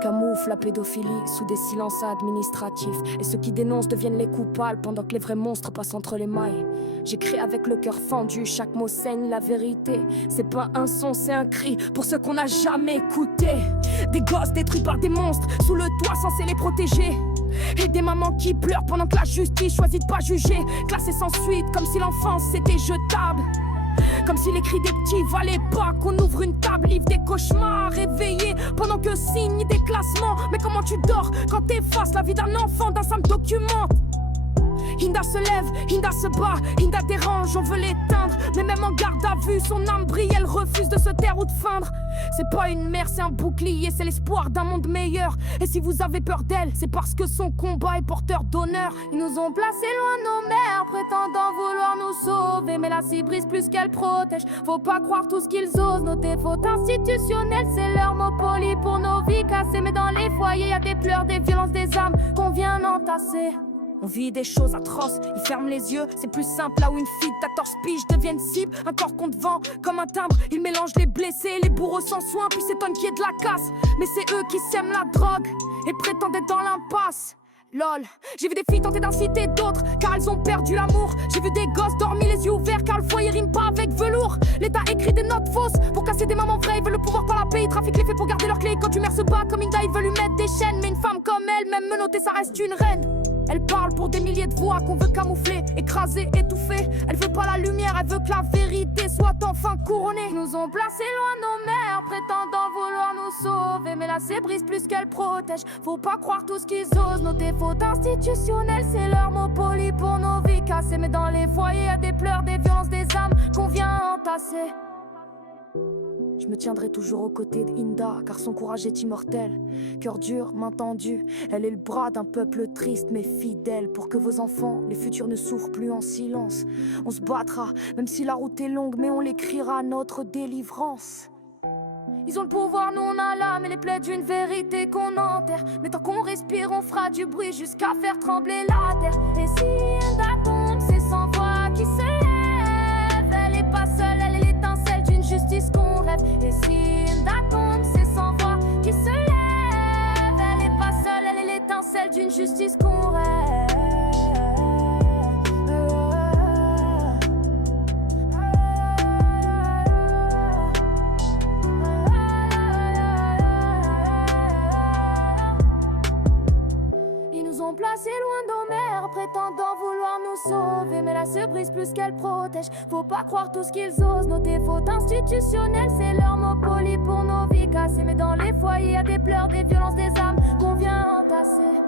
camouflent la pédophilie sous des silences administratifs. Et ceux qui dénoncent deviennent les coupables pendant que les vrais monstres passent entre les mailles. J'écris avec le cœur fendu, chaque mot saigne la vérité. C'est pas un son, c'est un cri pour ceux qu'on n'a jamais écoutés. Des gosses détruits par des monstres, sous le toit censé les protéger. Et des mamans qui pleurent pendant que la justice choisit de pas juger. Classés sans suite, comme si l'enfance c'était jetable. Comme si les cris des petits valaient pas qu'on ouvre une table, livre des cauchemars, réveillés pendant que signe des classements. Mais comment tu dors quand t'effaces la vie d'un enfant d'un simple document? Hinda se lève, Hinda se bat, Hinda dérange, on veut l'éteindre. Mais même en garde à vue, son âme brille, elle refuse de se taire ou de feindre. C'est pas une mère, c'est un bouclier, c'est l'espoir d'un monde meilleur. Et si vous avez peur d'elle, c'est parce que son combat est porteur d'honneur. Ils nous ont placés loin de nos mères, prétendant vouloir nous sauver. Mais la scie brise plus qu'elle protège, faut pas croire tout ce qu'ils osent. Nos défauts institutionnels, c'est leur mot poli pour nos vies cassées. Mais dans les foyers, y a des pleurs, des violences, des âmes qu'on vient entasser. On vit des choses atroces, ils ferment les yeux, c'est plus simple là où une fille de 14 piges devienne cible. Un corps qu'on te vend comme un timbre, ils mélangent les blessés, les bourreaux sans soin, puis s'étonnent qu'il y ait de la casse. Mais c'est eux qui sèment la drogue et prétendent être dans l'impasse. Lol, j'ai vu des filles tenter d'inciter d'autres car elles ont perdu l'amour. J'ai vu des gosses dormir les yeux ouverts car le foyer rime pas avec velours. L'État écrit des notes fausses pour casser des mamans vraies. Ils veulent le pouvoir par la paix, ils trafiquent les faits pour garder leurs clés. Quand une mère se bat comme Inda, ils veulent lui mettre des chaînes. Mais une femme comme elle, même menottée, ça reste une reine. Elle parle pour des milliers de voix qu'on veut camoufler, écraser, étouffer. Elle veut pas la lumière, elle veut que la vérité soit enfin couronnée. Ils nous ont placés loin de nos mères, prétendant vouloir nous sauver. Mais là c'est brise plus qu'elle protège, faut pas croire tout ce qu'ils osent. Nos défauts institutionnels, c'est leur mot poli pour nos vies cassées. Mais dans les foyers, y a des pleurs, des violences, des âmes qu'on vient entasser. Je me tiendrai toujours aux côtés d'Hinda, car son courage est immortel. Cœur dur, main tendue, elle est le bras d'un peuple triste mais fidèle. Pour que vos enfants, les futurs, ne souffrent plus en silence. On se battra, même si la route est longue, mais on l'écrira, notre délivrance. Ils ont le pouvoir, nous on a l'âme et les plaies d'une vérité qu'on enterre. Mais tant qu'on respire, on fera du bruit jusqu'à faire trembler la terre. Et si Hinda tombe, c'est sans voix qui se lève. Elle est pas seule, elle est l'étincelle d'une justice qu'on rêve. Et si Hinda tombe, c'est sans voix qui se lève. Elle est pas seule, elle est l'étincelle d'une justice qu'on rêve. Placés loin de nos mères, prétendant vouloir nous sauver. Mais là se brise plus qu'elle protège, faut pas croire tout ce qu'ils osent. Nos défauts institutionnels, c'est leur mot poli pour nos vies cassées. Mais dans les foyers, y a des pleurs, des violences, des âmes qu'on vient entasser.